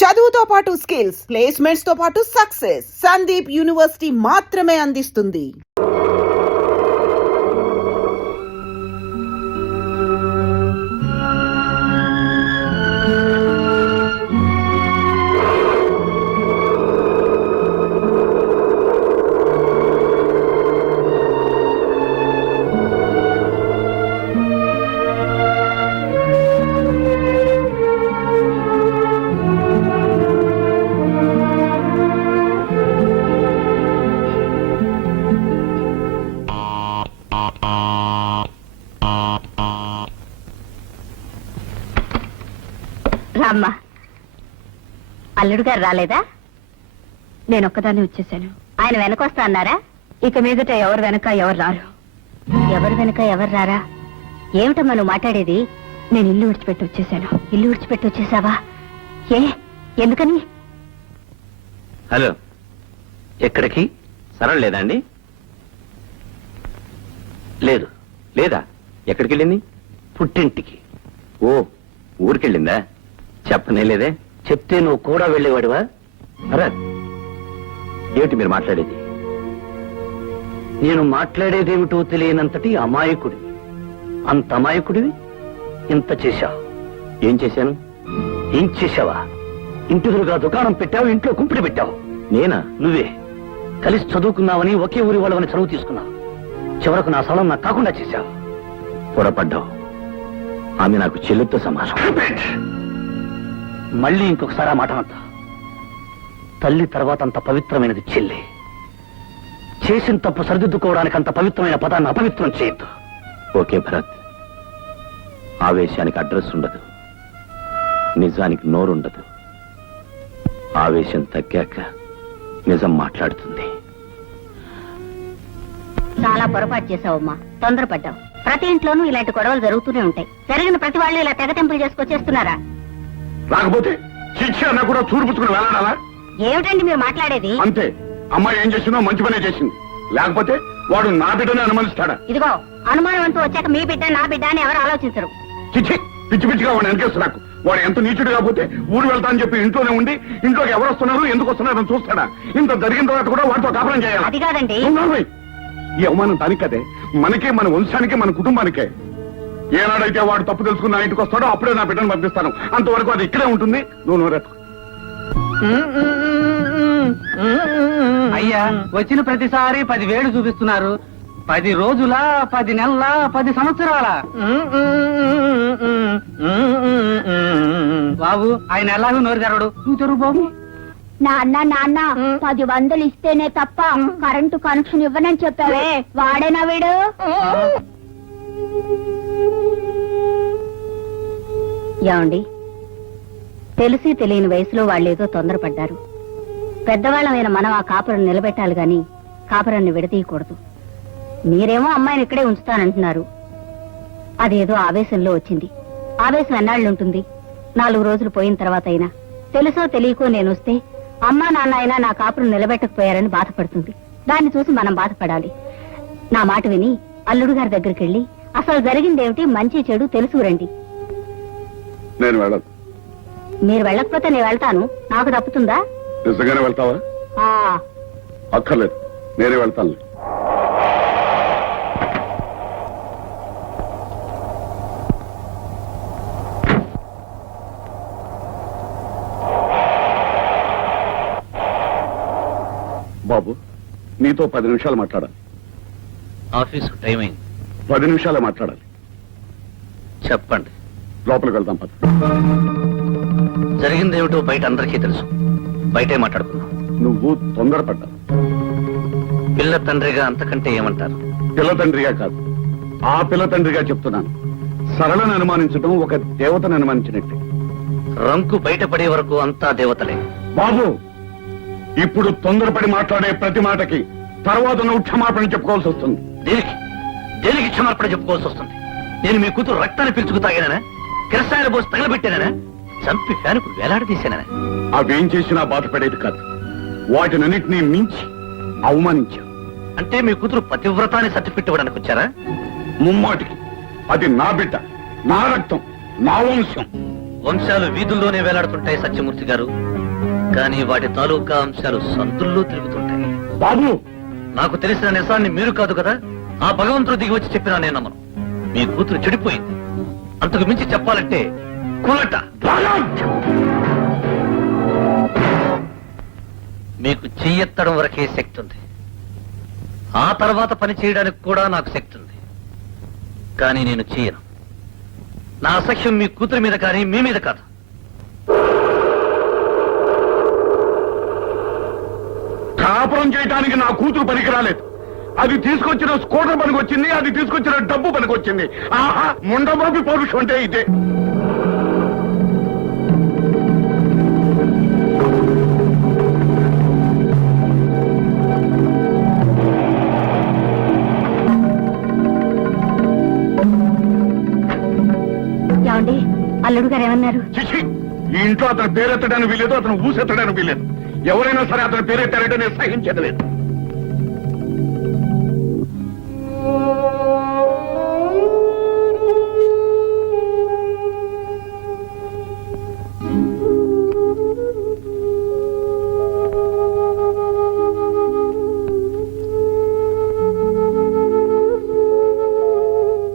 చదువుతో పాటు skills, placements తో పాటు సక్సెస్ సందీప్ యూనివర్సిటీ మాత్రమే అందిస్తుంది. రామ్మా, అల్లుడు గారు రాలేదా? నేను ఒక్కదాన్ని వచ్చేసాను. ఆయన వెనకొస్తా అన్నారా? ఇక మీదట ఎవరు వెనక ఎవరు రారు. ఎవరు వెనక ఎవరు రారా? ఏమిటమ్మా నువ్వు మాట్లాడేది? నేను ఇల్లు విడిచిపెట్టి వచ్చేసాను. ఇల్లు విడిచిపెట్టి వచ్చేసావా? ఏ ఎందుకని? హలో, ఎక్కడికి? సరళ లేదా అండి? లేదు. లేదా? ఎక్కడికి వెళ్ళింది? పుట్టింటికి. ఓ, ఊరికెళ్ళిందా? చెప్పనే లేదే. చెప్తే నువ్వు కూడా వెళ్ళేవాడివా? భరత్, ఏమిటి మీరు మాట్లాడేది? నేను మాట్లాడేదేమిటో తెలియనంతటి అమాయకుడివి. అంత అమాయకుడివి ఇంత చేశావు. ఏం చేశాను? ఏం చేశావా? ఇంటిదురుగా దుకాణం పెట్టావు, ఇంట్లో కుంపిడి పెట్టావు. నేనా? నువ్వే. కలిసి చదువుకున్నావని, ఒకే ఊరి వాళ్ళవని చదువు తీసుకున్నావు. చివరకు నా స్థలం నాకు కాకుండా చేశావు. పొరపడ్డావు. ఆమె నాకు చెల్లితో సమానం. మళ్ళీ ఇంకొకసారి ఆ మాట అంతా. తల్లి తర్వాత అంత పవిత్రమైనది చెల్లి. చేసిన తప్పు సరిదిద్దుకోవడానికి అంత పవిత్రమైన పదాన్ని అపవిత్రం చేయొద్దు. ఓకే భరత్, ఆవేశానికి అడ్రస్ ఉండదు, నిజానికి నోరుండదు. ఆవేశం తగ్గాక నిజం మాట్లాడుతుంది. చాలా పొరపాటు చేశావమ్మా, తొందరపడ్డావు. ప్రతి ఇంట్లోనూ ఇలాంటి గొడవలు జరుగుతూనే ఉంటాయి. జరిగిన ప్రతి వాళ్ళు ఇలా తెగతెంపులు చేసుకొచ్చేస్తున్నారా? రాకపోతే శిక్ష అన్న కూడా చూరుపుచ్చుకుని వెళ్ళాలా? ఏమిటండి మీరు మాట్లాడేది? అంతే. అమ్మాయి ఏం చేసిందో మంచి పనే చేసింది. లేకపోతే వాడు నా బిడ్డని అనుమానిస్తాడా? ఇదిగో, అనుమానం అంటూ వచ్చాక మీ బిడ్డ నా బిడ్డ అని ఎవరు ఆలోచించరు. చిచ్చి, పిచ్చి పిచ్చిగా వాడు వెనకేస్తు. నాకు వాడు ఎంత నీచుడు కాకపోతే ఊరు వెళ్తా అని చెప్పి ఇంట్లోనే ఉండి ఇంట్లోకి ఎవరు వస్తున్నారు, ఎందుకు వస్తున్నారు అని చూస్తాడా? ఇంత జరిగిన తర్వాత కూడా వాడితో కాపురం చేయాలి. అది కాదండి. ఈ అవమానం దానికి కదే, మనకే, మన వంశానికే, మన కుటుంబానికే. ఏనాడైతే వాడు తప్పు తెలుసుకుని నా ఇంటికి వస్తాడో అప్పుడే నా బిడ్డను పంపిస్తాను. అంతవరకు అది ఇక్కడే ఉంటుంది. నువ్వు నోరెత్తు. అయ్యా, వచ్చిన ప్రతిసారి 10,000 చూపిస్తున్నారు. 10 రోజుల, 10 నెలల, 10 సంవత్సరాల? బాబు, ఆయన ఎలాగో నోరు తెరవడు. నువ్వు తెరువు బాబు. నాన్న నాన్న 10,000 ఇస్తేనే తప్ప కరెంటు కనెక్షన్ ఇవ్వనని చెప్పావే, వాడేనా వీడు? ఏమండి, తెలిసి తెలియని వయసులో వాళ్ళేదో తొందరపడ్డారు. పెద్దవాళ్ళమైన మనం ఆ కాపురం నిలబెట్టాలి గాని కాపురాన్ని విడదీయకూడదు. మీరేమో అమ్మాయిని ఇక్కడే ఉంచుతానంటున్నారు. అదేదో ఆవేశంలో వచ్చింది. ఆవేశం ఎన్నాళ్ళుంటుంది? 4 రోజులు పోయిన తర్వాత అయినా తెలుసో తెలియకో నేను వస్తే అమ్మా నాన్న అయినా నా కాపురం నిలబెట్టకపోయారని బాధపడుతుంది. దాన్ని చూసి మనం బాధపడాలి. నా మాట విని అల్లుడు గారి దగ్గరికి వెళ్ళి అసలు జరిగిందేమిటి, మంచి చెడు తెలుసుకురండి. నేను వెళ్ళను. మీరు వెళ్ళకపోతే నేను వెళ్తాను. నాకు తప్పుతుందా? నిజంగానే వెళ్తావా? అక్కర్లేదు, నేనే వెళ్తాను. బాబు, నీతో 10 నిమిషాలు మాట్లాడాలి. ఆఫీసు టైం అయింది. 10 నిమిషాలే మాట్లాడాలి. చెప్పండి. లోపలికి వెళ్దాం పద. జరిగిందేమిటో బయట అందరికీ తెలుసు. బయటే మాట్లాడుకుందాం. నువ్వు తొందరపడ్డావు. పిల్ల తండ్రిగా అంతకంటే ఏమంటారు? పిల్ల తండ్రిగా కాదు, ఆ పిల్ల తండ్రిగా చెప్తున్నాను. సరళను అనుమానించడం ఒక దేవతను అనుమానించినట్టే. రంకు బయటపడే వరకు అంతా దేవతలే. బాబు, ఇప్పుడు తొందరపడి మాట్లాడే ప్రతి మాటకి తర్వాత నువ్వు క్షమాపణ చెప్పుకోవాల్సి వస్తుంది. దేనికి? దేనికి క్షమాపణ చెప్పుకోవాల్సి వస్తుంది? నేను మీ కూతురు రక్తాన్ని పిలుచుకు తాగానా? కిరసాయల పోసి తగలబెట్టానా? చంపి ఫ్యానుకు వేలాడదీశానా? అవేం చేసినా బాధపడేది కాదు. వాటినన్నింటినీ మించి అవమానించా. అంటే మీ కూతురు పతివ్రతాన్ని సర్టిఫికెట్ ఇవ్వడానికి వచ్చారా? ముమ్మాటికి. అది నా బిడ్డ, నా రక్తం, నా వంశం. వంశాలు వీధుల్లోనే వేలాడుతుంటాయి సత్యమూర్తి గారు, కానీ వాటి తాలూకా అంశాలు సందుల్లో తిరుగుతుంటాయి. బాబు, నాకు తెలిసిన నిజాన్ని మీరు కాదు కదా, ఆ భగవంతుడు దిగి వచ్చి చెప్పినా నేను నమ్మను. మీ కూతురు చెడిపోయింది. అంతకు మించి చెప్పాలంటే కులట. మీకు చెయ్యెత్తడం వరకే శక్తి ఉంది, ఆ తర్వాత పని చేయడానికి కూడా నాకు శక్తి ఉంది. కానీ నేను చెయ్యను. నా అసఖ్యం మీ కూతురి మీద కానీ మీ మీద కాదు. కాపురం చేయడానికి నా కూతురు పనికి రాలేదు. అది తీసుకొచ్చిన స్కూటర్ పనికి వచ్చింది, అది తీసుకొచ్చిన డబ్బు పనికి వచ్చింది. ఆహా, ముండబాబి పౌరుషం అంటే ఇదే. ఏమండి, అల్లుడు గారు ఏమన్నారు? చిచి, ఈ ఇంట్లో అతని పేరెత్తడానికి వీలేదు, అతను ఊసెత్తడానికి వీలేదు. ఎవరైనా సరే అతని పేరెత్తారంటే నేను సహించేది లేదు.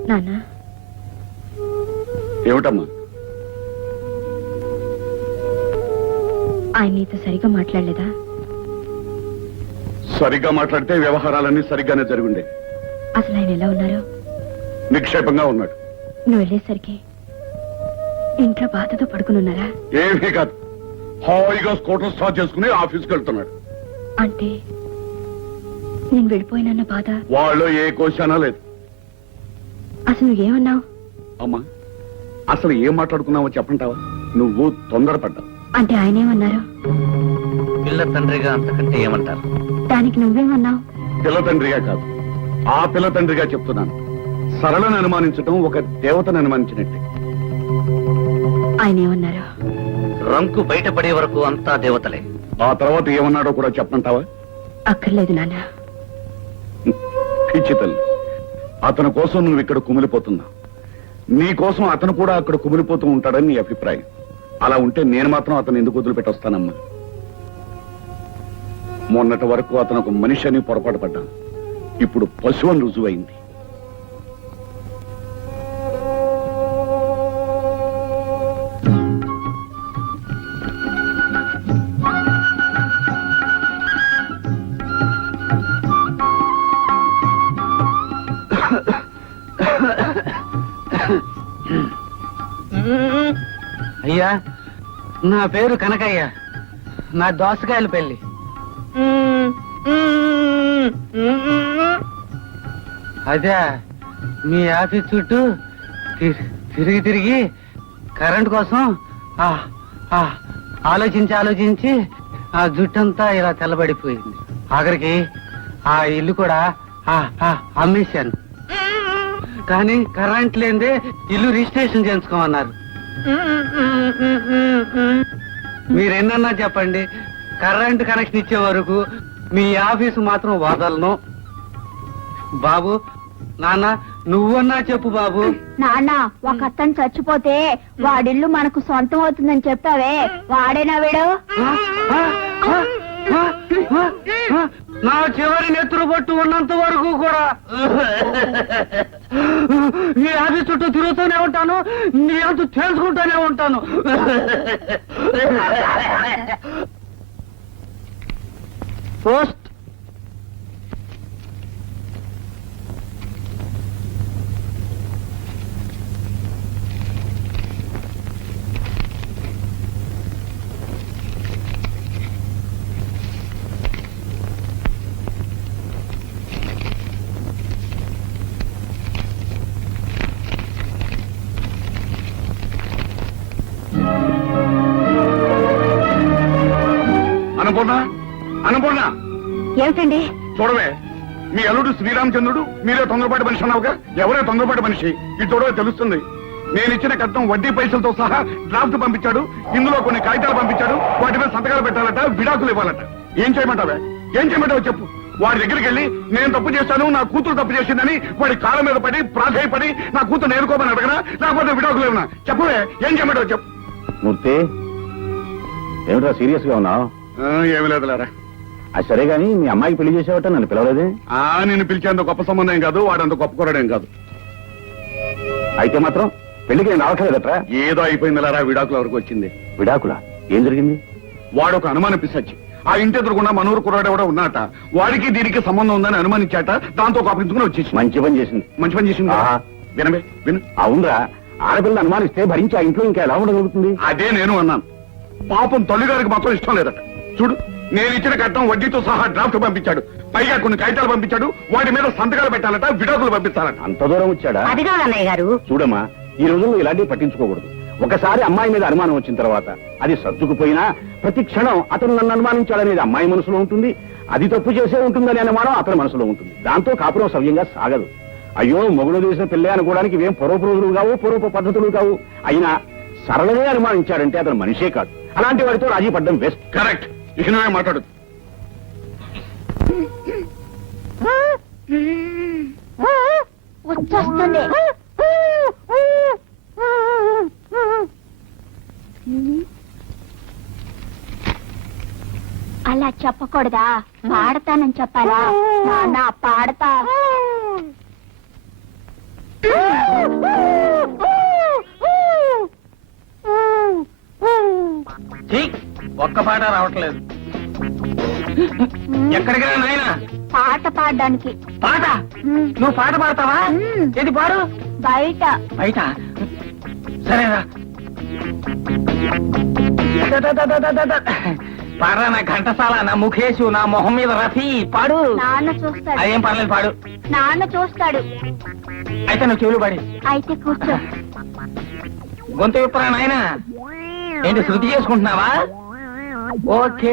నాన్న, ఏమిటమ్మా? ఆయన నీతో సరిగా మాట్లాడలేదా? సరిగ్గా మాట్లాడితే వ్యవహారాలన్నీ సరిగ్గానే జరుగుండే. అసలు ఆయన ఎలా ఉన్నారు? నిక్షేపంగా ఉన్నాడు. నువ్వు వెళ్ళేసరికి ఇంట్లో బాధతో పడుకుని ఉన్నారా? ఏమీ కాదు, హాయిగా స్కూటర్ స్టార్ట్ చేసుకుని ఆఫీస్కి వెళ్తున్నాడు. అంటే నేను వెళ్ళిపోయినన్న బాధ? వాళ్ళు ఏ క్వశ్చనా లేదు. అసలు నువ్వేమన్నావు? అమ్మా, అసలు ఏం మాట్లాడుకున్నావో చెప్పంటావా? నువ్వు తొందరపడ్డావు. అంటే ఆయన ఏమన్నారు? పిల్ల తండ్రిగా అంతకంటే ఏమంటారు? దానికి నువ్వేమన్నావు? పిల్ల తండ్రిగా కాదు, ఆ పిల్ల తండ్రిగా చెప్తున్నాను. సరళను అనుమానించడం ఒక దేవతను అనుమానించినట్టే. ఆయన ఏమన్నారు? రంకు బయటపడే వరకు అంతా దేవతలే. ఆ తర్వాత ఏమన్నాడో కూడా చెప్పంటావా? అక్కర్లేదు నాన్న. పిచ్చి తల్లి, అతని కోసం నువ్వు ఇక్కడ కుమిలిపోతున్నావు. నీ కోసం అతను కూడా అక్కడ కుమిలిపోతూ ఉంటాడని నీ అభిప్రాయం. అలా ఉంటే నేను మాత్రం అతను ఎందుకు వదిలిపెట్టొస్తానమ్మా? మొన్నటి వరకు అతను ఒక మనిషి అని పొరపాటు పడ్డాను. ఇప్పుడు పశువు అని రుజువైంది. అయ్యా, నా పేరు కనకయ్య. నా దోసకాయల పెళ్లి. అదే మీ ఆఫీస్ చుట్టూ తిరిగి తిరిగి కరెంట్ కోసం ఆలోచించి ఆ జుట్టంతా ఇలా తెల్లబడిపోయింది. ఆఖరికి ఆ ఇల్లు కూడా అమ్మేశాను. కానీ కరెంట్ లేదే ఇల్లు రిజిస్ట్రేషన్ చేయించుకోమన్నారు. మీరెన్నన్నా చెప్పండి, కరెంట్ కనెక్షన్ ఇచ్చే వరకు మీ ఆఫీసు మాత్రం వదలను. బాబు, నాన్న, నువ్వన్నా చెప్పు బాబు. నాన్న, ఒక అతను చచ్చిపోతే వాడిల్లు మనకు సొంతం అవుతుందని చెప్పావే, వాడేనా వీడు? నా చివరి నెత్తురు పట్టు ఉన్నంత వరకు కూడా నీ ఆఫీస్ చుట్టూ తిరుగుతూనే ఉంటాను, నీ అంత తెలుసుకుంటూనే ఉంటాను. పోస్ట్. అన్నపూర్ణ, ఏమిటండి? చూడవే, మీ అల్లుడు శ్రీరామచంద్రుడు, మీరే తొందరపాటు మనిషి అన్నావుగా. ఎవరే తొందరపాటు మనిషి? ఇది చూడవే తెలుస్తుంది. నేను ఇచ్చిన కట్నం వడ్డీ పైసలతో సహా డ్రాఫ్ట్ పంపించాడు. ఇందులో కొన్ని కాగితాలు పంపించాడు. వాటి మీద సంతకాలు పెట్టాలట, విడాకులు ఇవ్వాలట. ఏం చేయమంటావే? ఏం చేయమంటావు చెప్పు. వాడి దగ్గరికి వెళ్ళి నేను తప్పు చేశాను, నా కూతురు తప్పు చేసిందని వాడి కాళ్ళ మీద పడి ప్రాధాయపడి నా కూతురు నేర్కోమని అడగనా, లేకపోతే విడాకులు ఏమన్నా? చెప్పవే, ఏం చేయమంటావు చెప్పు. మూర్తి ఏమిట్రా సీరియస్ గా ఉన్నావు? ఏమి లేదులేరా. అది సరే గాని మీ అమ్మాయికి పెళ్లి చేసేవట నన్ను పిలవలేదే? నేను పిలిచేంత గొప్ప సంబంధం ఏం కాదు, వాడంత గొప్ప కూరడేం కాదు. అయితే మాత్రం పెళ్లికి నేను రావట్లేదట్రా? ఏదో అయిపోయిందిలేరా, విడాకుల వరకు వచ్చింది. విడాకులా? ఏం జరిగింది? వాడు ఒక అనుమానం పిసచ్చి ఆ ఇంటి ఎదురుకుండా మనూరు కుర్రాడు కూడా ఉన్నాట. వాడికి దీనికి సంబంధం ఉందని అనుమానించాట. దాంతో కాపించుకుని వచ్చేసి మంచి పని చేసింది. మంచి పని చేసింది. ఆహా. వినవే విను. అవునరా, ఆడపిల్ల అనుమానిస్తే భరించి ఆ ఇంట్లో ఇంకా ఎలా ఉండగలుగుతుంది? అదే నేను అన్నాను. పాపం తల్లిగారికి మాత్రం ఇష్టం లేదట. చూడు, నేను ఇచ్చిన కట్నం వడ్డీతో సహా డ్రాఫ్ట్ పంపించాడు. పైగా కొన్ని కాగితాలు పంపించాడు. వాటి మీద సంతకాలు పెట్టాలట, విడాకులు పంపించాలట. అంత దూరం వచ్చాడా? అదిగా అన్నయ్య గారు. చూడమ్మా, ఈ రోజుల్లో ఇలాంటివి పట్టించుకోకూడదు. ఒకసారి అమ్మాయి మీద అనుమానం వచ్చిన తర్వాత అది సర్దుకుపోయినా ప్రతి క్షణం అతను నన్ను అనుమానించాడనేది అమ్మాయి మనసులో ఉంటుంది. అది తప్పు చేసే ఉంటుందనే అనుమానం అతని మనసులో ఉంటుంది. దాంతో కాపురం సవ్యంగా సాగదు. అయ్యో, మొగుడు చేసిన పెళ్లి అనుకోవడానికి ఇవేం పూర్వపు రోజులు కావు, పూర్వపు పద్ధతులు కావు. అయినా సరళనే అనుమానించాడంటే అతను మనిషే కాదు. అలాంటి వాడితో రాజీ పడ్డం బెస్ట్. కరెక్ట్. ఇక నువ్వే మాట్లాడు. వచ్చేస్తుంది. అలా చెప్పకూడదా? పాడతానని చెప్పాలా? నాన్న పాడతా. ఒక్క పాట రావట్లేదు. ఎక్కడికి రా నాయనా? పాట పాడడానికి. పాట? నువ్వు పాట పాడతావా? ఏది పాడు? బయట. బయట? సరేరా, పాడరా. నా ఘంటసాల, నా ముఖేషు, నా మొహం మీద రఫీ, పాడు. నాన్న చూస్తాడు. అదేం పర్లేదు, పాడు. నాన్న చూస్తాడు. అయితే నువ్వు చెవులు పాడి. అయితే కూర్చో. గొంతు విప్పరా నాయనా. ఏంటి శృతి చేసుకుంటున్నావా? ఓకే.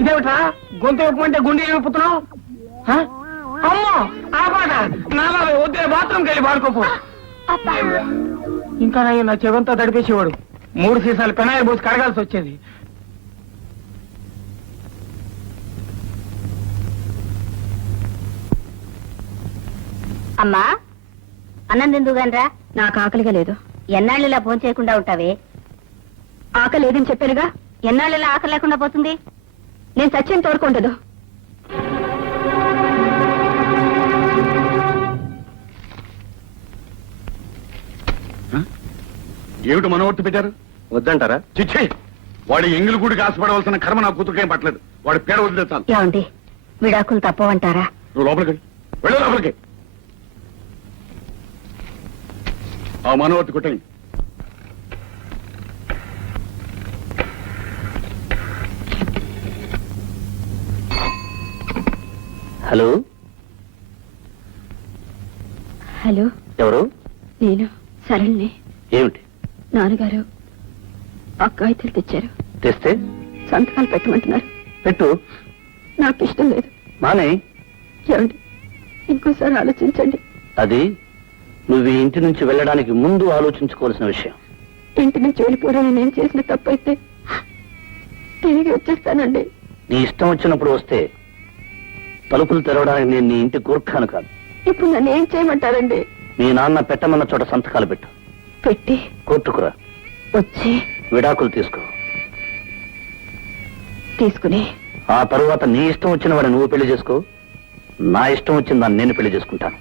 ఇదేమిట్రా, గొంతు విప్పమంటే గుండె విప్పుతున్నావు? అమ్మో, ఆ పాట నా బాబే. వద్దే, బాత్రూమ్కి వెళ్ళి పాడుకోపో. ఇంకా నా చెవంతా తడిపేసేవాడు. 3 సీసాలు పెనాయిల్ పోసి కడగాల్సి వచ్చేది. అమ్మా, అన్నం తిందుగానరా. నాకు ఆకలిగా లేదు. ఎన్నాళ్ళు ఇలా ఫోన్ చేయకుండా ఉంటావే? ఆకలి లేదని చెప్పానుగా. ఎన్నాళ్ళు ఇలా ఆకలి లేకుండా పోతుంది? నేను సత్యం తోడుకుంటదు. ఏమిటి మనవర్తి పెట్టారు? వద్దంటారా? చిచ్చి, వాడి ఎంగిలి గుడికి ఆశపడవలసిన కర్మ నా కూతురుకేం పట్టలేదు. వాడి పేడ వదిలేస్తాను. ఏమండి, విడాకులు తప్పవంటారా? నువ్వు లోపలికి వెళ్ళు, లోపలికి. ఆ మనవర్తి కొట్టండి. Hello, hello. ఎవరు? నేను సరళని. ఏమిటి? నాన్నగారు అక్కాయితలు తెచ్చారు. తెస్తే సంతకాలు పెట్టమంటున్నారు. పెట్టు. నాకు ఇష్టం లేదు. మానే. ఏమండి, ఇంకోసారి ఆలోచించండి. అది నువ్వు ఈ ఇంటి నుంచి వెళ్ళడానికి ముందు ఆలోచించుకోవాల్సిన విషయం. ఇంటి నుంచి వెళ్ళిపోవడం నేను చేసిన తప్పైతే తిరిగి వచ్చేస్తానండి. నీ ఇష్టం వచ్చినప్పుడు వస్తే తలుపులు తెరవడానికి నేను నీ ఇంటి గూర్ఖాను కాదు. ఇప్పుడు నన్ను ఏం చేయమంటారండి? మీ నాన్న పెట్టమన్న చోట సంతకాలు పెట్టు. పెట్టి కోర్టుకురా. వచ్చి విడాకులు తీసుకో. తీసుకుని ఆ తరువాత నీ ఇష్టం వచ్చిన వాడిని నువ్వు పెళ్లి చేసుకో. నా ఇష్టం వచ్చిన దాన్ని నేను పెళ్లి చేసుకుంటాను.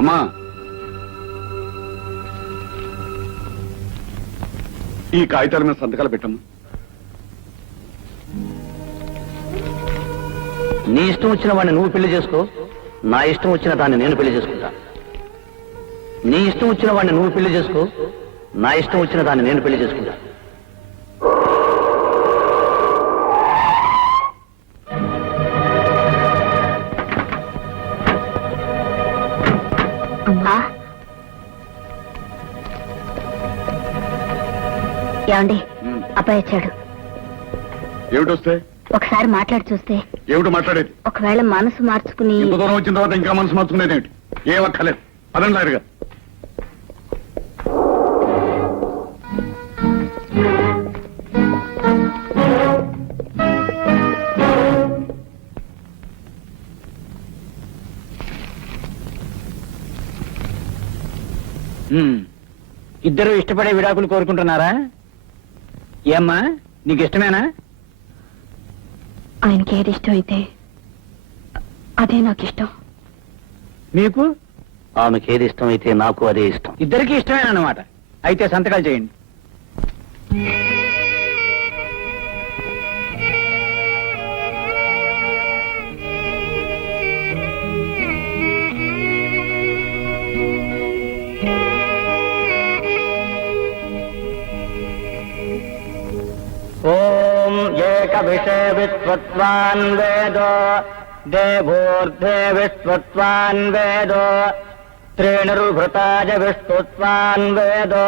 అమ్మా, ఈ కాగితాల మీద సంతకాలు పెట్టమ్మా. నీ ఇష్టం వచ్చిన వాడిని నువ్వు పెళ్లి చేసుకో. నా ఇష్టం వచ్చిన దాన్ని నేను పెళ్లి చేసుకుంటా. నీ ఇష్టం వచ్చిన వాడిని నువ్వు పెళ్లి చేసుకో. నా ఇష్టం వచ్చిన దాన్ని నేను పెళ్లి చేసుకుంటా. ఏమండి, అబ్బాయి వచ్చాడు. ఏమిటి వస్తే? ఒకసారి మాట్లాడి చూస్తే. ఏమిటి మాట్లాడేది? ఒకవేళ మనసు మార్చుకుని. ఇంత దూరం వచ్చిన తర్వాత ఇంకా మనసు మార్చుకునేది ఏమిటి? ఏమక్కర్లేదు. పదండి లాయర్ గారు. ఇద్దరు ఇష్టపడే విడాకులు కోరుకుంటున్నారా? ఏమ్మా, నీకు ఇష్టమేనా? ఆయనకి ఏది ఇష్టం అయితే అదే నాకు ఇష్టం. మీకు? ఆమెకి ఏది ఇష్టం అయితే నాకు అదే ఇష్టం. ఇద్దరికి ఇష్టమేనన్నమాట. అయితే సంతకాలు చేయండి. ఓం ఏక విషయ విశ్వత్వాన్ వేదో దేవోర్ధే విశ్వత్వాన్ వేదో త్రీణుర్భృతాజ విష్ణుత్వాన్ వేదో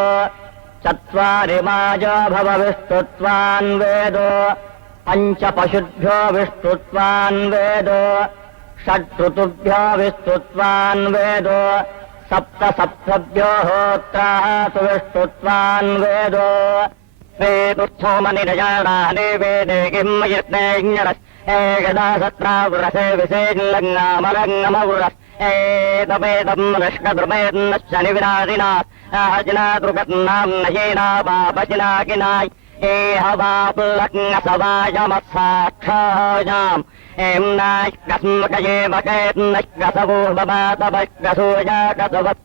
చత్వారి మాజో భవ విష్ణుత్వాన్ వేదో పంచ పశుభ్యో విష్ణుత్వాన్ వేదో షట్ఋతుభ్యో విష్ణుత్వాన్ వేదో సప్త సప్తభ్యో హోత్రాసు విష్ణుత్వాన్ వేదో వేదుస్థోమనిరజానాని వేదే కిమ్మయజ్ఞరస్ ఏకదా సత్రావృరసే విసేల్లङ्गामलङ्गमवृरस् ఏతమేతం నష్కద్రుమేన్నశ్చని వినాశినా అజనాదృగత్నాం నయేనా పాపశినాకినాయ్ ఏహవాపులగ్నసవాయమత్సాక్షాయాం ఏం నాష్కస్మకయేమకేన్నష్కసవూర్వమాతపష్కసూయాకసవత్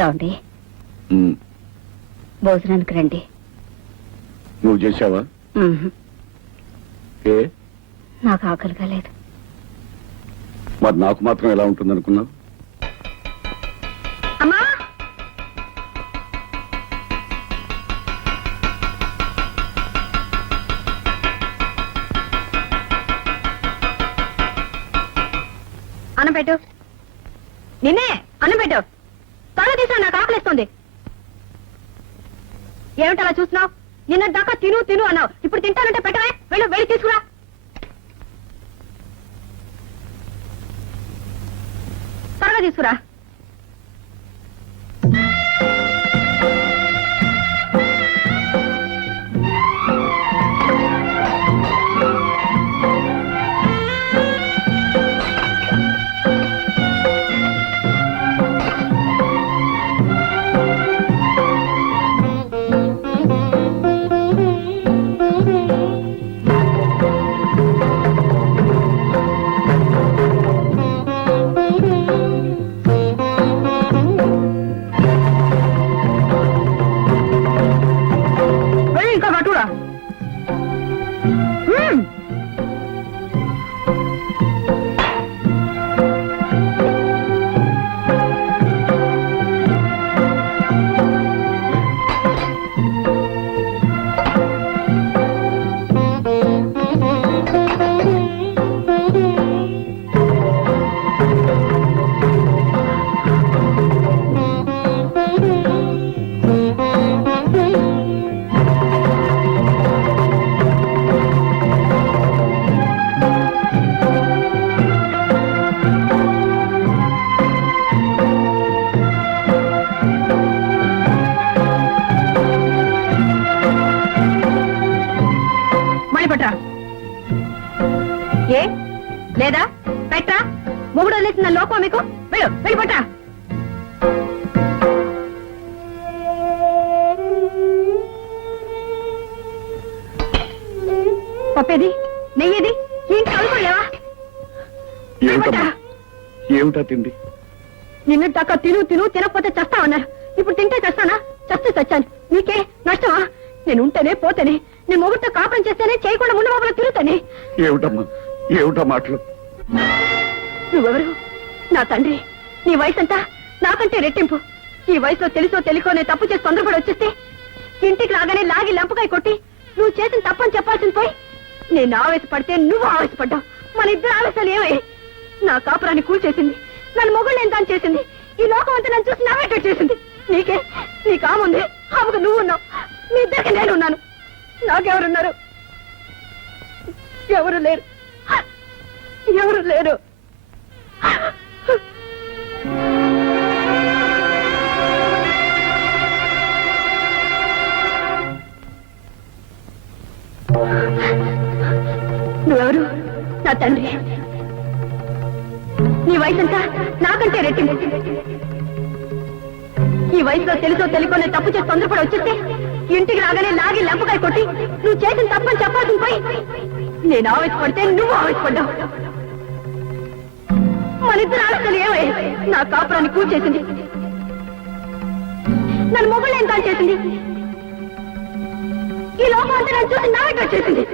ఏమండి, భోజనానికి రండి. నువ్వు చేశావా? ఏ నాకు ఆకలిగా లేదు. మరి నాకు మాత్రం ఎలా ఉంటుంది అనుకున్నావు? అమ్మా, అన్నం పెట్టు. నిన్నే అన్నం పెట్టు. త్వరగా తీసా, నాకు ఆకలిస్తుంది. ఏమిటలా చూస్తున్నావు? నిన్న దాకా తిను తిను అన్నావు, ఇప్పుడు తింటానంటే పెట్టవే. వెళ్ళు, వెళ్ళి తీసుకురా. త్వరగా తీసుకురా. ఏ లేదా పెట్టా? మొగుడు వదిలేసిన లోపం మీకు? వెళ్ళు, వెళ్ళి పట్టా. పప్పేది, నెయ్యేది, ఇంటి అనుకోలేవా? ఏమిటా తిండి? నిన్న దాకా తిను తిను తినకపోతే చేస్తామన్నారు, ఇప్పుడు తింటే చేస్తానా? చస్తే చచ్చాను, నీకే నష్టమా? నేను ఉంటేనే పోతేనే, నేను మొగుడితో కాపురం చేస్తేనే, చేయకుండా ముందు మొగలు తిరుగుతానే. ఏమిటమ్మా ఏమిటా మాటలు? నువ్వెవరు? నా తండ్రి. నీ వయసు అంతా నాకంటే రెట్టింపు. ఈ వయసులో తెలుసో తెలియకో నేను తప్పు చేసి తొందరపడి వచ్చేస్తే ఇంటికి రాగానే లాగి లంపకాయ కొట్టి నువ్వు చేసిన తప్పని చెప్పాల్సింది పోయి నేను ఆవేశపడితే నువ్వు ఆవేశపడ్డావు. మన ఇద్దరు ఆవేశాలు ఏమయ్యాయి? నా కాపురాన్ని కూల్చేసింది, నన్ను మొగుళ్ళు ఎంత చేసింది, ఈ లోకం అంతా నన్ను చూసి నవ్వేటట్టు చేసింది. నీకే నీ కాముంది, ఆమెకు నువ్వు ఉన్నావు, మీ ఇద్దరికి నేను ఉన్నాను. నాకెవరున్నారు? ఎవరు లేరు, ఎవరు లేరు. నువ్వెవరు? నా తండ్రి. నీ వయసంతా నాకంటే రెట్టింపు. ఈ వయసులో తెలుసో తెలియకో నేను తప్పు చేసి తొందరపడి వచ్చేస్తే ఇంటికి రాగానే లాగి లంపకాయ కొట్టి నువ్వు చేసిన తప్పని చెప్పాల్సింది పోయి నేను ఆవేశపడితే నువ్వు ఆవేశపడ్డావు. మన ఇద్దరు ఆలోచనలు ఏమయ్యాయి? నా కాపురాన్ని కూల్చేసింది, నన్ను మొగుళ్ళు ఎంత చేసింది, ఈ లోకం అంతా నన్ను చూసి నవ్వేటట్టు చేసింది.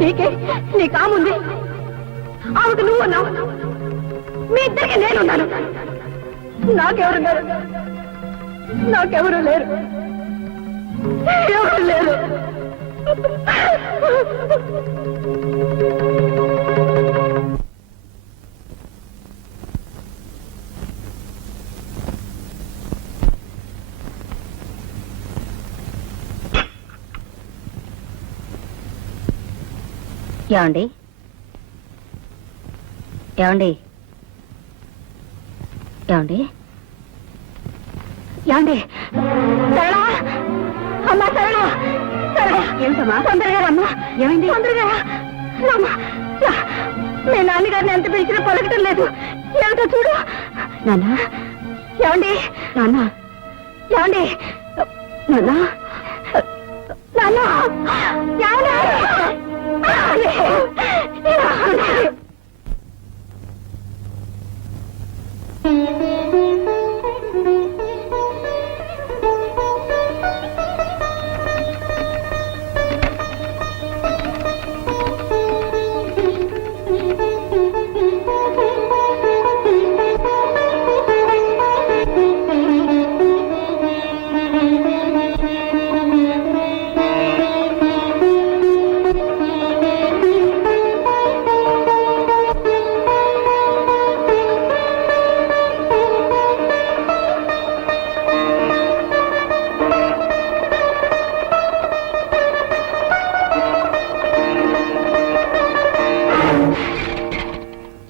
నీకే నీ కాముంది, ఆమెకు నువ్వు ఉన్నావు, మీ ఇద్దరికి నేనున్నాను. నాకెవరున్నారు? నాకెవరు లేరు, ఎవరు లేరు. ఏమండి? ఏమండి? ఏమండి? ఏమండి? సరళా, అమ్మా సరళా, సరళా. ఏమిటమ్మా? తొందరగా అమ్మా. ఏమైంది? తొందరగా మీ నాన్నగారిని ఎంత పిలిచినా పలకటం లేదు. ఏమిటో చూడు. నాన్న, ఏమండి? నాన్న, ఏమండి? నాన్న, నాన్న, ఏమండి?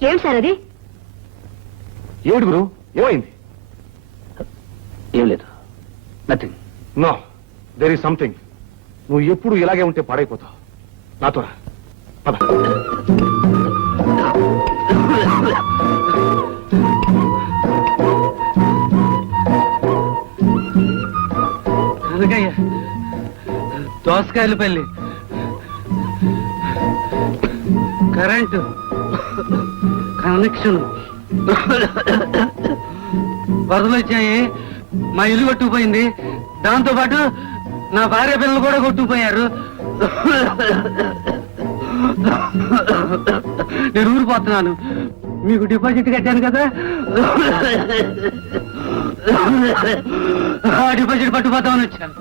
ఏం సార్ అది? ఏమిటి గురు, ఏమైంది? ఏం లేదు, nothing. No, there is something. నువ్వు ఎప్పుడు ఇలాగే ఉంటే పాడైపోతావు. నాతో రా, పద. కనకయ్య, దోసకాయల పల్లి, కరెంటు కనెక్షన్, వరదలు వచ్చాయి, మా ఇల్లు కొట్టుకుపోయింది, దాంతో పాటు నా భార్య పిల్లలు కూడా కొట్టుకుపోయారు. నేను ఊరిపోతున్నాను. మీకు డిపాజిట్ కట్టాను కదా, ఆ డిపాజిట్ పట్టుపోతామని వచ్చాను.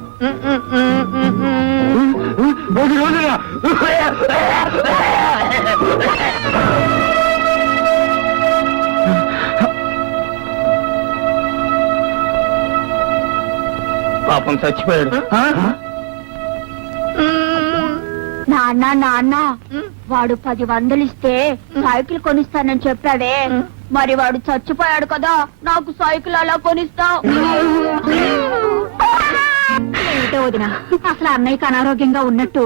పాపం చచ్చిపోయాడు. నాన్న నాన్న, వాడు 10 ఇస్తే సైకిల్ కొనిస్తానని చెప్పాడే, మరి వాడు చచ్చిపోయాడు కదా, నాకు సైకిల్ అలా కొనిస్తావు? ఏమిటో వదినా, అసలు అన్నయ్యకి అనారోగ్యంగా ఉన్నట్టు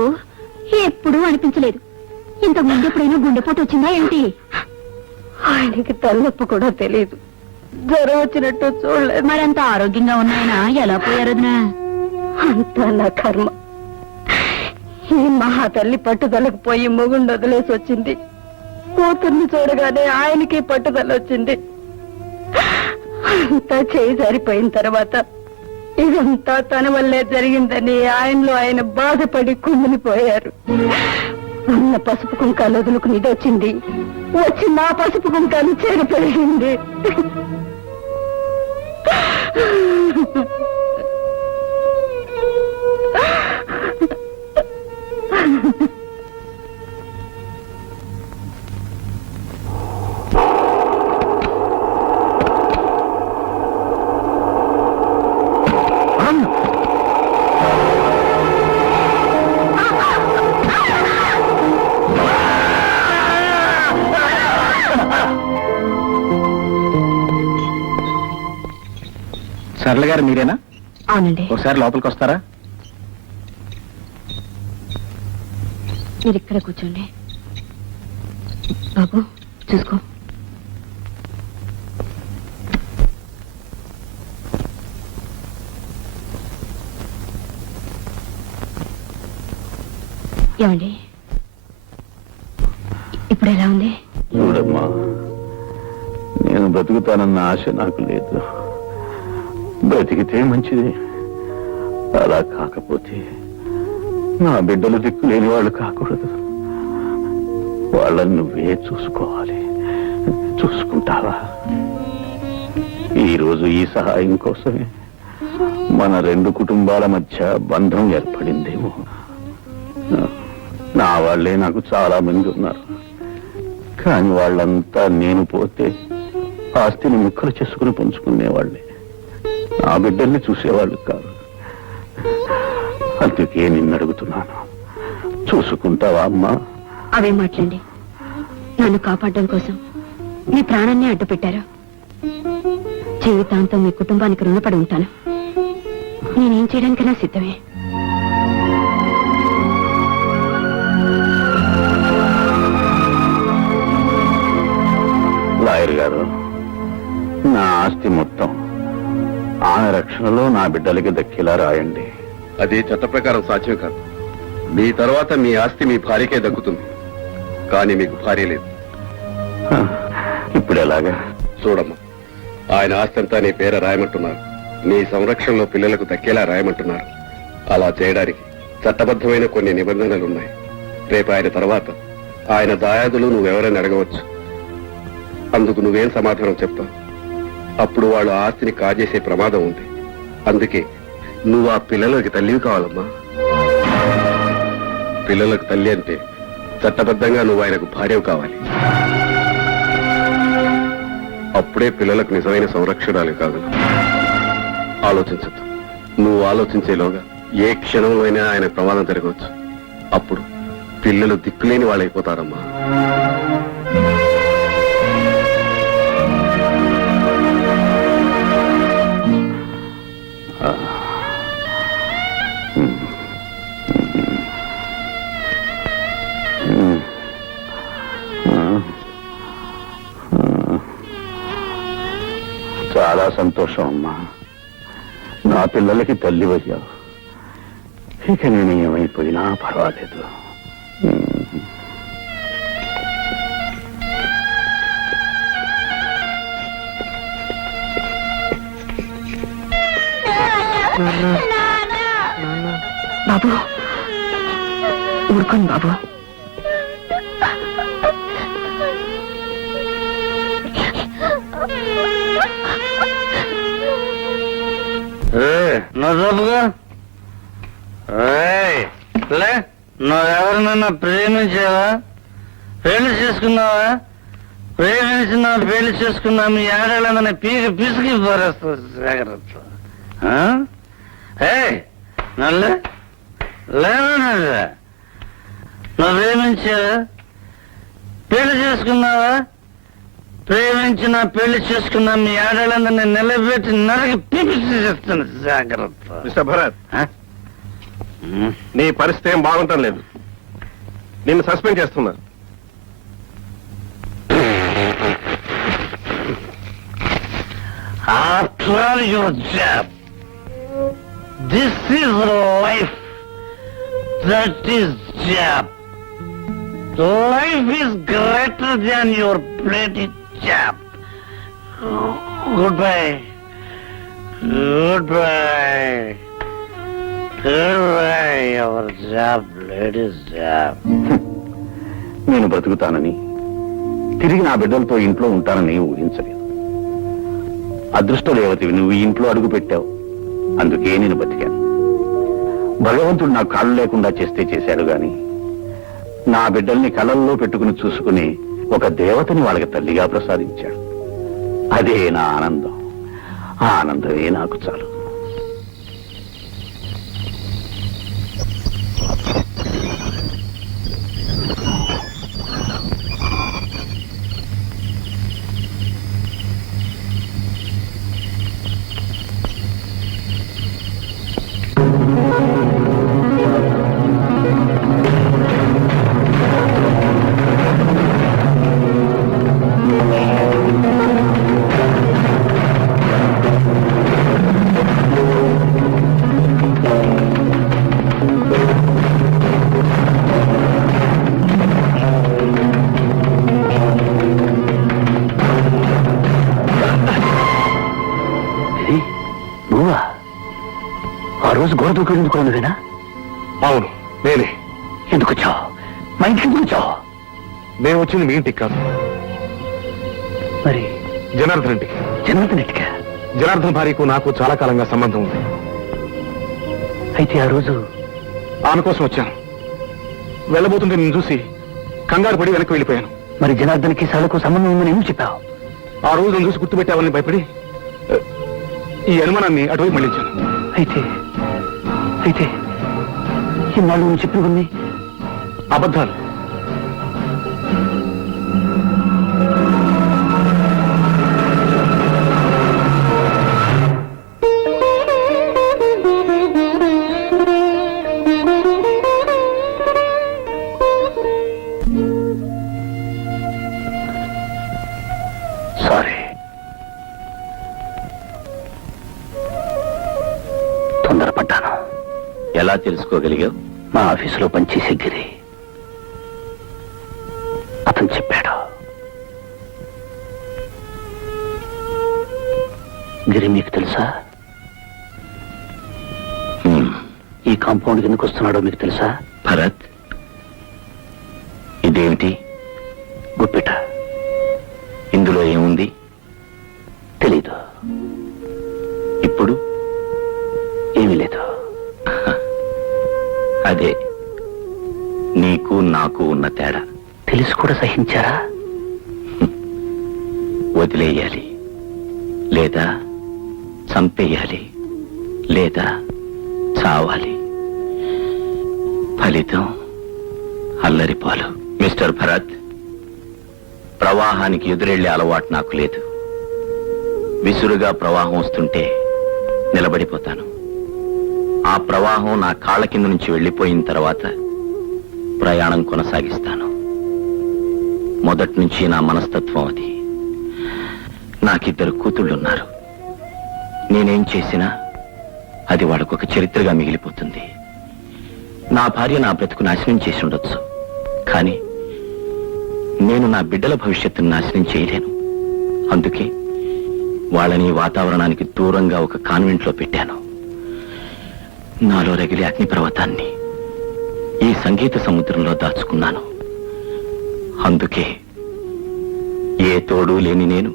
ఎప్పుడూ అనిపించలేదు. ఇంతకు ముందు ఎప్పుడైనా గుండెపోటు వచ్చిందా ఏంటి? ఆయనకి తలనొప్పి కూడా తెలియదు, జ్వరం వచ్చినట్టు చూడలేదు. మరంత ఆరోగ్యంగా ఉన్నాయన ఎలా పోయారు వదినా? అంతా నా కర్మ. ఈ మహా తల్లి పట్టుదలకు పోయి మొగుండు వదిలేసి వచ్చింది. కూతుర్ని చూడగానే ఆయనకి పట్టుదల వచ్చింది. అంతా చేయి జారిపోయిన తర్వాత ఇదంతా తన వల్లే జరిగిందని ఆయనలో ఆయన బాధపడి కుమిలిపోయారు. ఉన్న పసుపు కుంకాలు వదులుకుని ఇదొచ్చింది. వచ్చి నా పసుపు కుంకాలు చెరిపోయింది. సరళ గారు మీరేనా? అవునండి. ఒకసారి లోపలికి వస్తారా? మీరు ఇక్కడ కూర్చోండి. బాబు చూసుకో. ఏమండి ఇప్పుడు ఎలా ఉంది? చూడమ్మా, నేను బ్రతుకుతానన్న ఆశ నాకు లేదు. బ్రతికితే మంచిది. అలా కాకపోతే నా బిడ్డలు దిక్కు లేని వాళ్ళు కాకూడదు. వాళ్ళని నువ్వే చూసుకోవాలి. చూసుకుంటావా? ఈరోజు ఈ సహాయం కోసమే మన 2 కుటుంబాల మధ్య బంధం ఏర్పడిందేమో. నా వాళ్ళే నాకు చాలా మంది ఉన్నారు. కానీ వాళ్ళంతా నేను పోతే ఆస్తిని ముక్కలు చేసుకుని పంచుకునేవాళ్ళే. నా బిడ్డల్ని చూసేవాళ్ళు కాదు. అందుకే నిన్ను అడుగుతున్నాను, చూసుకుంటావా అమ్మా? అవే మాట్లాడండి. నన్ను కాపాడడం కోసం మీ ప్రాణాన్ని అడ్డు పెట్టారు. జీవితాంతం మీ కుటుంబానికి రుణపడి ఉంటాను. నేనేం చేయడానికైనా సిద్ధమే. లాయర్ గారు, నా ఆస్తి మొత్తం ఆమె రక్షణలో నా బిడ్డలకి దక్కేలా రాయండి. అది చట్ట ప్రకారం సాధ్యం కాదు. మీ తర్వాత మీ ఆస్తి మీ భార్యకే దక్కుతుంది, కానీ మీకు భార్య లేదు. ఇప్పుడు ఎలాగా? చూడమ్మా, ఆయన ఆస్తి అంతా నీ పేర రాయమంటున్నారు. నీ సంరక్షణలో పిల్లలకు దక్కేలా రాయమంటున్నారు. అలా చేయడానికి చట్టబద్ధమైన కొన్ని నిబంధనలున్నాయి. రేపు ఆయన తర్వాత ఆయన దాయాదులు నువ్వెవరైనా అడగవచ్చు. అందుకు నువ్వేం సమాధానం చెప్తావు? అప్పుడు వాళ్ళు ఆస్తిని కాజేసే ప్రమాదం ఉంది. అందుకే నువ్వు ఆ పిల్లలకి తల్లివి కావాలమ్మా. పిల్లలకు తల్లి అంటే చట్టబద్ధంగా నువ్వు ఆయనకు భార్యవు కావాలి. అప్పుడే పిల్లలకు నిజమైన సంరక్షణాలు కాగలవు. ఆలోచించద్దు. నువ్వు ఆలోచించేలోగా ఏ క్షణంలో అయినా ఆయన ప్రమాదం జరగవచ్చు. అప్పుడు పిల్లలు దిక్కులేని వాళ్ళైపోతారమ్మా. చాలా సంతోషం అమ్మా. నా పిల్లలకి తల్లి అయ్యావు. ఇక నేను ఏమైపోయినా పర్వాలేదు. బాబు ఊరుకోండి బాబు. నువ్వెవరినన్నా ప్రేమించావా? పెళ్లి చేసుకున్నావా? ప్రేమించినా పెళ్లి చేసుకున్నా మీ ఆడేళ్ళని పిసికి పారేస్తుంది. జాగ్రత్త. నల్లే లేదా? నువ్వు ప్రేమించావా? పెళ్లి చేసుకున్నావా? ప్రేమించిన పెళ్లి చేసుకున్నా మీ ఆడేళ్ళందరినీ నిలబెట్టి నరకి పిపిసి చేస్తుంది. జాగ్రత్త. మిస్టర్ భరత్, నీ పరిస్థితి ఏం బాగుంటం లేదు. నిన్ను సస్పెండ్ చేస్తున్నా. After all your job, this is life. That is job. Life is greater than your bloody job. Goodbye. Good bye ever job ladies job. నేను బతుకుతానని తిరిగి నా బిడ్డలతో ఇంట్లో ఉంటానని ఊహించలేదు. అదృష్ట దేవతవి నువ్వు ఈ ఇంట్లో అడుగు పెట్టావు, అందుకే నేను బతికాను. భగవంతుడు నా కాళ్ళు లేకుండా చేస్తే చేశాడు గాని నా బిడ్డల్ని కళ్ళల్లో పెట్టుకుని చూసుకుని ఒక దేవతని వాళ్ళకి తల్లిగా ప్రసాదించాడు. అదే నా ఆనందం. ఆ ఆనందమే నాకు చాలు. నువ్వా ఆ రోజు గోడ దూకెళ్ళుకోనువేనా? అవును, నేనే. ఎందుకు వచ్చావు? మా ఇంటికి ఎందుకు వచ్చావు? నేను వచ్చింది మీ ఇంటికి కాదు, మరి జనార్దన్ ఇంటికి. జనార్దన్ ఇంటికా? జనార్దన్ భార్యకు నాకు చాలా కాలంగా సంబంధం ఉంది. అయితే ఆ రోజు ఆమె కోసం వచ్చాను. వెళ్ళబోతుంటే నేను చూసి కంగారు పడి వెనక్కి వెళ్ళిపోయాను. మరి జనార్దన్కి సాలకు సంబంధం ఉందని ఎందుకు చెప్పావు? ఆ రోజు నన్ను చూసి గుర్తుపెట్టావని భయపడి ఈ అనుమానాన్ని అటువైపు మళ్ళించాను. అయితే అయితే ఇన్నాళ్ళు నువ్వు చెప్పినవన్నీ అబద్ధాలు. సారీ. తొందరపడ్డాను. ఎలా తెలుసుకోగలిగావు? మా ఆఫీసులో పనిచేసే గిరి అతను చెప్పాడు. గిరి మీకు తెలుసా? ఈ కాంపౌండ్ ఎందుకు వస్తున్నాడో మీకు తెలుసా? భరత్, ఇదేమిటి? గుప్పిట. ఇందులో ఏముంది? తెలీదు. ఇప్పుడు ఏమీ లేదు. అదే నీకు నాకు ఉన్న తేడా. తెలిసి కూడా సహించారా? వదిలేయాలి, లేదా చంపేయాలి, లేదా చావాలి. ఫలితం అల్లరిపాలు. మిస్టర్ భరత్, ప్రవాహానికి ఎదురెళ్లే అలవాటు నాకు లేదు. విసురుగా ప్రవాహం వస్తుంటే నిలబడిపోతాను. ఆ ప్రవాహం నా కాళ్ళ కింద నుంచి వెళ్ళిపోయిన తర్వాత ప్రయాణం కొనసాగిస్తాను. మొదటి నుంచి నా మనస్తత్వం అది. నాకిద్దరు కూతుళ్ళున్నారు. నేనేం చేసినా అది వాళ్ళకొక చరిత్రగా మిగిలిపోతుంది. నా భార్య నా బ్రతుకు నాశనం చేసి ఉండొచ్చు, కానీ నేను నా బిడ్డల భవిష్యత్తును నాశనం చేయలేను. అందుకే వాళ్ళని వాతావరణానికి దూరంగా ఒక కాన్వెంట్లో పెట్టాను. నాలో రగిలే అగ్నిపర్వతాన్ని ఈ సంగీత సముద్రంలో దాచుకున్నాను. అందుకే ఏ తోడు లేని నేను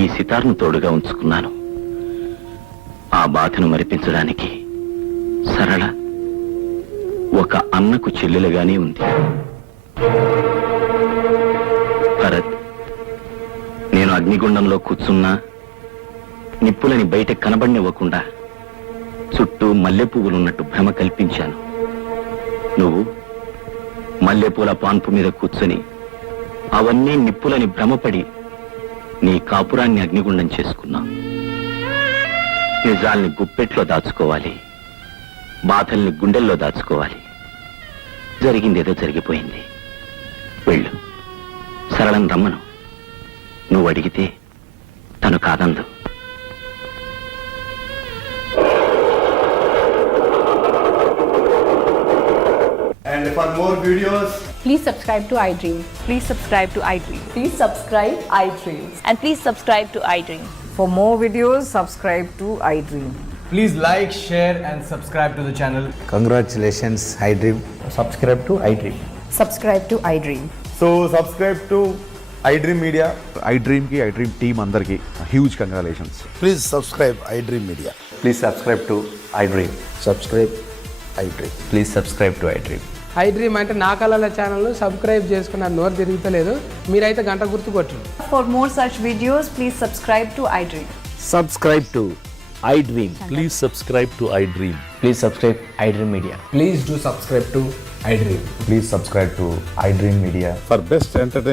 ఈ సితార్ను తోడుగా ఉంచుకున్నాను. ఆ బాధను మరిపించడానికి సరళ ఒక అన్నకు చెల్లెలుగానే ఉంది. భరత్, నేను అగ్నిగుండంలో కూర్చున్నా నిప్పులని బయట కనబడినివ్వకుండా చుట్టూ మల్లెపువ్వులున్నట్టు భ్రమ కల్పించాను. నువ్వు మల్లెపూల పాన్పు మీద కూర్చొని అవన్నీ నిప్పులని భ్రమపడి నీ కాపురాన్ని అగ్నిగుండం చేసుకున్నావు. నిజాల్ని గుప్పెట్లో దాచుకోవాలి, బాధల్ని గుండెల్లో దాచుకోవాలి. జరిగిందేదో జరిగిపోయింది. వెళ్ళు, సరళను రమ్మను. నువ్వు అడిగితే తను కాదందు. And for more videos, Please subscribe to iDream. Please subscribe to iDream. Please subscribe iDream. And please subscribe to iDream. For more videos, subscribe to iDream. Please like, share, and subscribe to the channel. Congratulations, iDream. Subscribe to iDream. Subscribe to iDream. So subscribe to iDream Media. iDream team అందరికి huge congratulations. Please subscribe iDream Media. Please subscribe to iDream. Subscribe iDream. Please subscribe to iDream. iDream అంటే నా కళల channel subscribe చేసుకున్న నోరు తిరుగుతలేదు, మీరైతే గంట గుర్తు కొట్టండి. For more such videos, please subscribe to iDream. Subscribe to iDream. Please subscribe to iDream. Please subscribe iDream Media. Please do subscribe to iDream. Please subscribe to iDream Media. For best entertainment